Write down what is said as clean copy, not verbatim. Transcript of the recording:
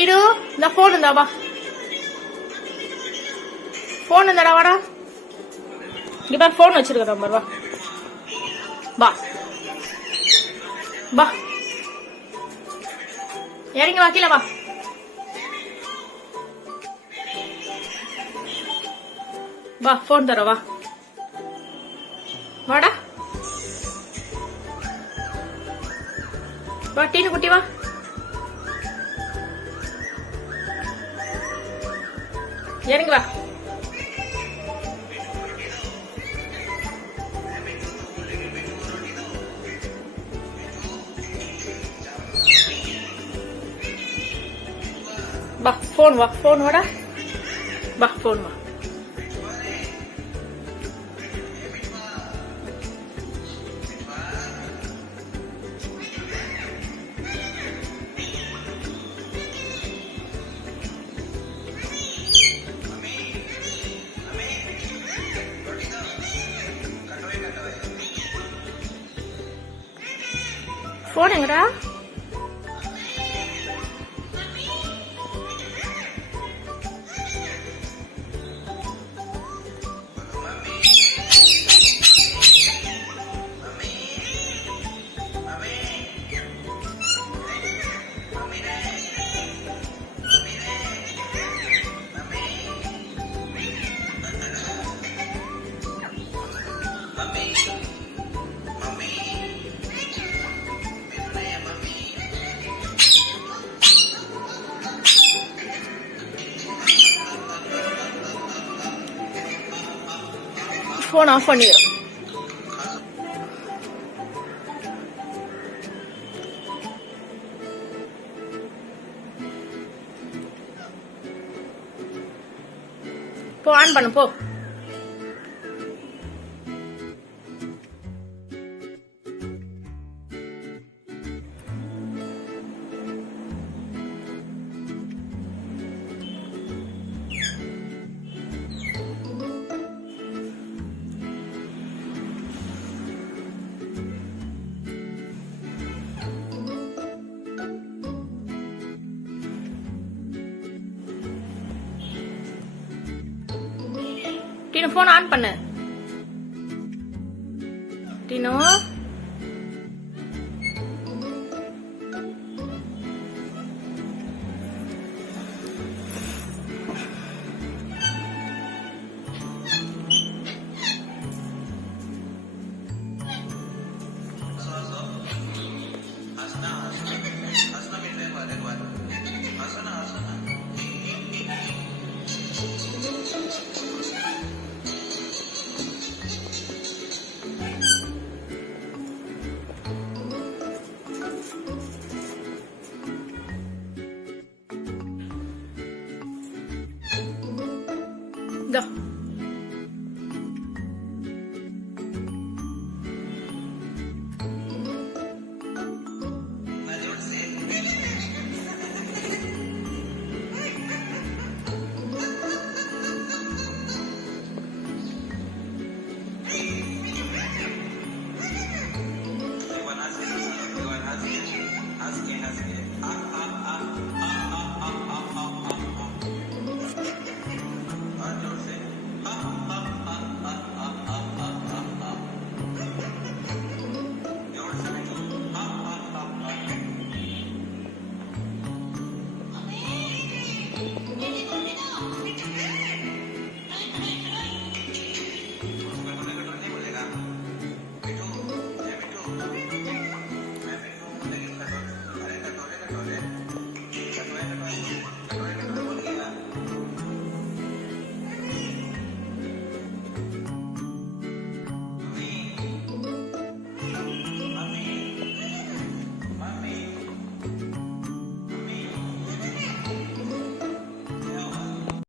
Deed இந்த phone இருந்தா வா, போன் இருந்தாடா வாடா. இங்க பாரு போன் வச்சிருக்க நம்பர், வா வா வா, இறங்கி வா, கீழே வா வா, போன் தர வா, வாடா வா, டீனு குட்டி வா, இறங்கி வா. வா போன், வா போன், வாடா வா, போன் வா. போன் எங்கடா? போன் ஆஃப் பண்ணிடு. போ ஆன் பண்ணு போ. டீனு போன் ஆன் பண்ணு. டீனு இந்தா